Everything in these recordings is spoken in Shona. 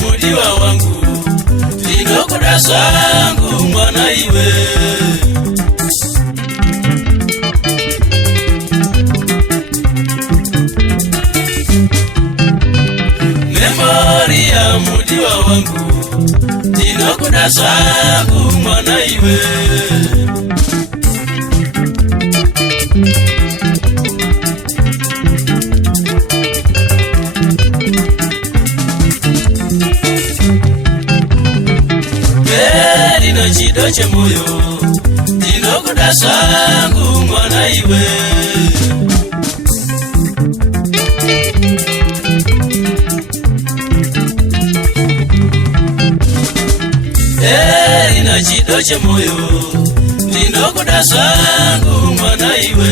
mudiwa wangu ndinokuda zvangu mwana iwe. Memoria mudiwa wangu ndinokuda zvangu mwana iwe. Berino chido chemoyo ndinokuda zvangu mwana iwe. Berino chido chemoyo ndinokuda zvangu mwana iwe.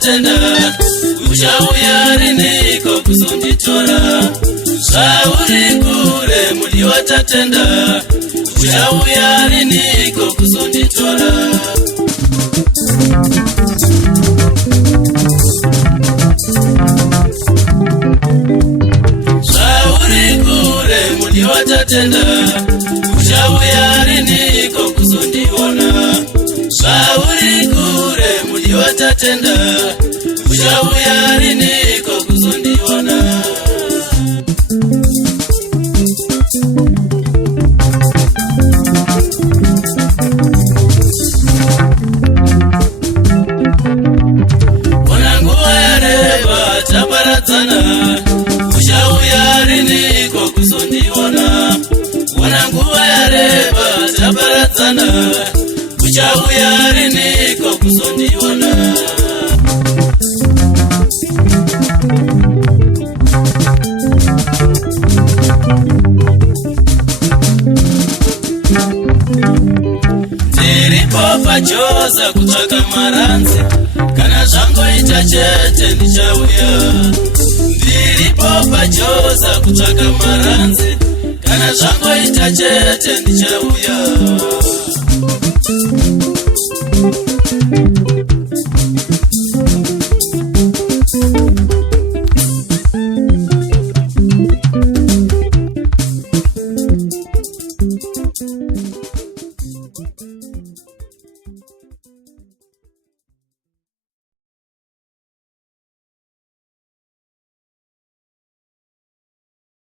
Tenda ushauya riniko kusonditora Sauri kure mudi watatenda ushauya riniko kusonditora Sauri kure mudi watatenda ushauya riniko kusondiona Sauri kure mudi watatenda ushauya riniko kusondiona Wanangu wareba tabarazana paradzana uchauya riniko kuzondiona. Ndiripo pachoza kutsvaka maranzi, kana zvangoita chete ndichauya. Ndiripo pachoza kutsvaka maranzi, kana zvangoita chete ndichauya.